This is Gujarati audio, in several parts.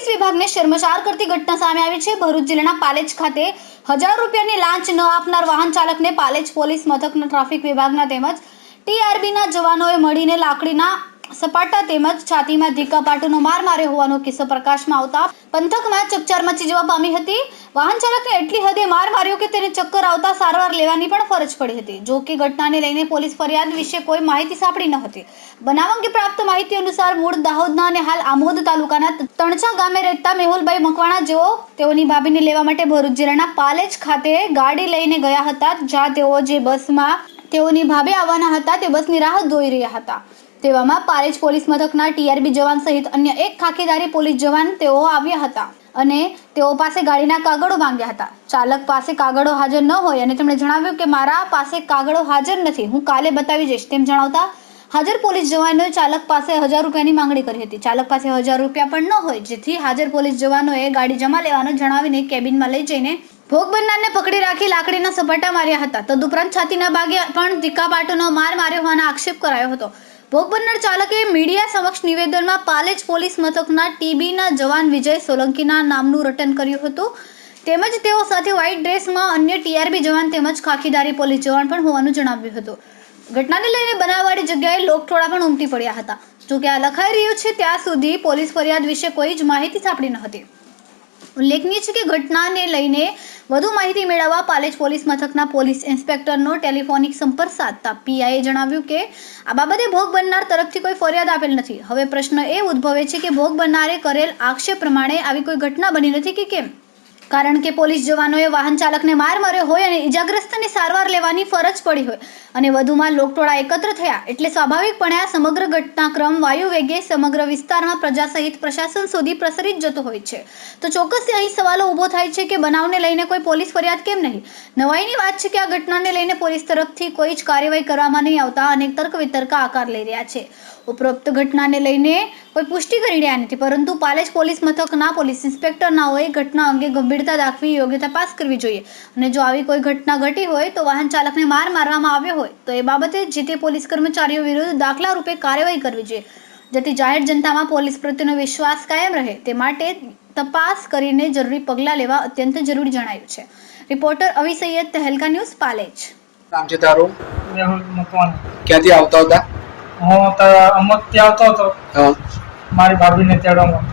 પોલીસ વિભાગને શર્મસાર કરતી ઘટના સામે આવી છે। ભરૂચ જિલ્લાના પાલેજ ખાતે 1000 રૂપિયાની લાંચ ન આપનાર વાહન ચાલકને પાલેજ પોલીસ મથકના ટ્રાફિક વિભાગના તેમજ ટીઆરબીના જવાનોએ મળીને લાકડીના સપાટા તેમજ છાતીમાં ધીકા પાટુનો માર માર્યો હોવાનો કિસ્સો પ્રકાશમાં આવતા પંથકમાં ચકચાર મચી જવા પામી હતી। વાહન ચાલકને એટલી હદે માર માર્યો કે તેને ચક્કર આવતા સારવાર લેવાની પણ ફરજ પડી હતી। જો કે ઘટનાને લઈને પોલીસ ફરિયાદ વિશે કોઈ માહિતી સાંપડી ન હતી। બનાવ અંગે પ્રાપ્ત માહિતી અનુસાર મૂળ દાહોદના અને હાલ આમોદ તાલુકાના તણછા ગામે રહેતા મેહુલભાઈ મકવાણા જેઓ તેઓની ભાભીને લેવા માટે ભરૂચ જિલ્લાના પાલેજ ખાતે ગાડી લઈને ગયા હતા। જ્યાં તેઓ જે બસમાં તેઓની ભાભી આવવાના હતા તે બસની રાહ જોઈ રહ્યા હતા। તેવામાં પાલેજ પોલીસ મથકના ટીઆરબી જવાન સહિત અન્ય એક ખાખીદારી પોલીસ જવાન તેઓ આવ્યા હતા અને તેઓ પાસે ગાડીના કાગળો માંગ્યા હતા। ચાલક પાસે કાગળો હાજર ન હોય અને તેમણે જણાવ્યું કે મારા પાસે કાગળો હાજર નથી, હું કાલે બતાવી જઈશ તેમ જણાવતા હાજર પોલીસ જવાનોએ ચાલક પાસે 1000 રૂપિયાની માંગણી કરી હતી। ચાલક પાસે 1000 રૂપિયા પણ ન હોય, જેથી હાજર પોલીસ જવાનોએ ગાડી જમા લેવાનું જણાવીને કેબિનમાં લઈ જઈને ભોગ બનનારને પકડી રાખી લાકડીના સપાટા માર્યા હતા। તદુપરાંત છાતીના ભાગે પણ ધીકા પાટુનો માર માર્યો હોવાનો આક્ષેપ કરાયો હતો। ભોગ બનનાર ચાલકે મીડિયા સમક્ષ નિવેદનમાં પાલેજ પોલીસ મથકના ટીબીના જવાન વિજય સોલંકીના નામનું રટન કર્યું હતું તેમજ તેઓ સાથે વ્હાઇટ ડ્રેસમાં અન્ય ટીઆરબી જવાન તેમજ ખાખીદારી પોલીસ જવાન પણ હોવાનું જણાવ્યું હતું। ઘટનાને લઈને બનાવવાળી જગ્યાએ લોકટોળા પણ ઉમટી પડ્યા હતા। જો કે આ લખાઈ રહ્યું છે ત્યાં સુધી પોલીસ ફરિયાદ વિશે કોઈ જ માહિતી સાંપડી ન હતી। ઉલ્લેખનીય છે કે ઘટનાને લઈને વધુ માહિતી મેળવવા પાલેજ પોલીસ મથકના પોલીસ ઇન્સ્પેક્ટરનો ટેલિફોનિક સંપર્ક સાધતા પીઆઈએ જણાવ્યું કે આ બાબતે ભોગ બનનાર તરફથી કોઈ ફરિયાદ આપેલ નથી। હવે પ્રશ્ન એ ઉદ્ભવે છે કે ભોગ બનનારે કરેલ આક્ષેપ પ્રમાણે આવી કોઈ ઘટના બની નથી કે કેમ, કારણ કે પોલીસ જવાનોએ વાહન ચાલકને માર માર્યો હોય અને ઇજાગ્રસ્તને સારવાર લેવાની ફરજ પડી હોય અને વધુમાં લોકટોળા એકત્ર થયા એટલે સ્વાભાવિકપણે આ સમગ્ર ઘટનાક્રમ વાયુ વેગે સમગ્ર વિસ્તારમાં પ્રજા સહિત પ્રશાસન સુધી પ્રસરી જતો હોય છે। તો ચોક્કસ અહીં સવાલો ઊભો થાય છે કે બનાવને લઈને કોઈ પોલીસ ફરિયાદ કેમ નહીં। નવાઈની વાત છે કે આ ઘટનાને લઈને પોલીસ તરફથી કોઈ જ કાર્યવાહી કરવામાં નહીં આવતા અનેક તર્ક વિતર્ક આકાર લઈ રહ્યા છે। ઉપરોક્ત ઘટનાને લઈને કોઈ પુષ્ટિ કરી રહ્યા નથી, પરંતુ પાલેજ પોલીસ મથકના પોલીસ ઇન્સ્પેક્ટરનાઓએ ઘટના અંગે ગંભીરતા દાખવી યોગ્ય તપાસ કરવી જોઈએ અને જો આવી કોઈ ઘટના ઘટી હોય તો વાહન ચાલકને માર મારવામાં આવ્યો હોય તો એ બાબતે જે તે પોલીસ કર્મચારીઓ વિરુદ્ધ દાખલા રૂપે કાર્યવાહી કરવી જોઈએ, જેથી જાહેર જનતામાં પોલીસ પ્રત્યેનો વિશ્વાસ કાયમ રહે તે માટે તપાસ કરીને જરૂરી પગલાં લેવા અત્યંત જરૂરી જણાયું છે। રિપોર્ટર અવી સૈયદ, તહેલકા ન્યૂઝ, પાલેજ। નામ છે તારું? મેહુલ મકવાણા। ક્યાંથી આવતા હતા? હું તો અમદથી આવતો હતો હા, મારી ભાભીને તેડવામાં।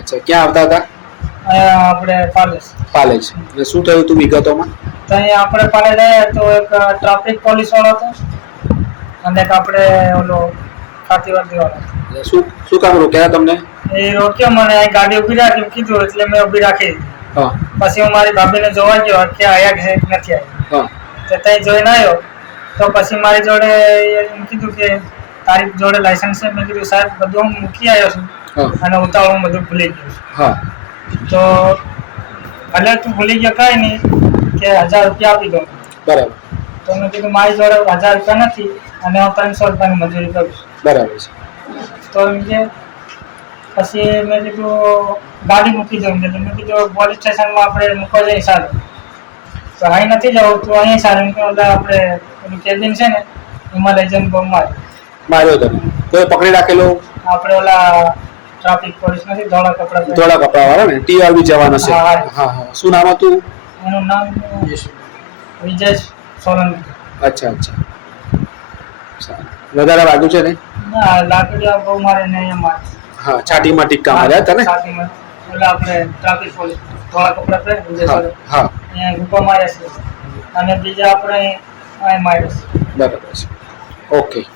અચ્છા, ક્યાં આવતા હતા? અહીંયા આપણે પાલેજ। પાલેજ। એટલે શું થયું તું વિગતોમાં? તો અહીંયા આપણે પાલેજ આવ્યા તો એક ટ્રાફિક પોલીસ વાળો હતો અને એક આપણે ઓલો ખાતીવાડી વાળો હતો। એટલે શું કામ રોક્યા તમને? એ રોક્યો મને, અહીં ગાડી ઊભી રાખી કીધું એટલે મેં ઊભી રાખી। હા પછી હું મારી ભાભીને જોવા ગયો કે આયા છે કે નથી આવી। હા તો ત્યાં જોઈને આવ્યો તો પછી મારી જોડે એમ કીધું કે તારી જોડે લાયસન્સ છે? મેં કીધું સાહેબ બધું હું મૂકી આવ્યો છું હા અને ઉતાવળમાં બધું ભૂલી ગયો છું। હા તો ભલે તું ભૂલી ગયો કાંઈ નહીં કે 1000 રૂપિયા આપી દો। બરાબર। તો મેં કીધું મારી જોડે 1000 રૂપિયા નથી અને હું 300 રૂપિયાની મજૂરી કરું છું। બરાબર છે। તો એમ કે પછી મેં કીધું ગાડી મૂકી દઉં, મેં કીધું પોલીસ સ્ટેશનમાં આપણે મૂકવા જઈએ સારું, તો અહીં નથી જવું તો અહીં સારું કે ઓલા આપણે પેલું કેબિન છે ને એમાં લઈ જઈને બહુ માર્યો તમે તો પકડી રાખેલો? આપણે ઓલા ટ્રાફિક પોલીસ નથી ધોળા કપડા ધોળા કપડા વાળા ને ટીઆરબી જવાન હશે? હા હા હા। શું નામ હતું? એનું નામ વિજય સોલંકી। અચ્છા અચ્છા, સારું। વધારે વાગ્યું છે ને? ના, લાકડીયા બહુ મારે ને અહીંયા મારે। હા, છાતીમાં ટીક્કા માર્યા હતા ને? છાતીમાં ઓલા આપણે ટ્રાફિક પોલીસ ધોળા કપડા પહેરે વિજય હા સોલંકી હા, અહીંયા ગુપ્પા માર્યા છે અને બીજા આપણે અહીં માર્યા છે। બરાબર છે। ઓકે।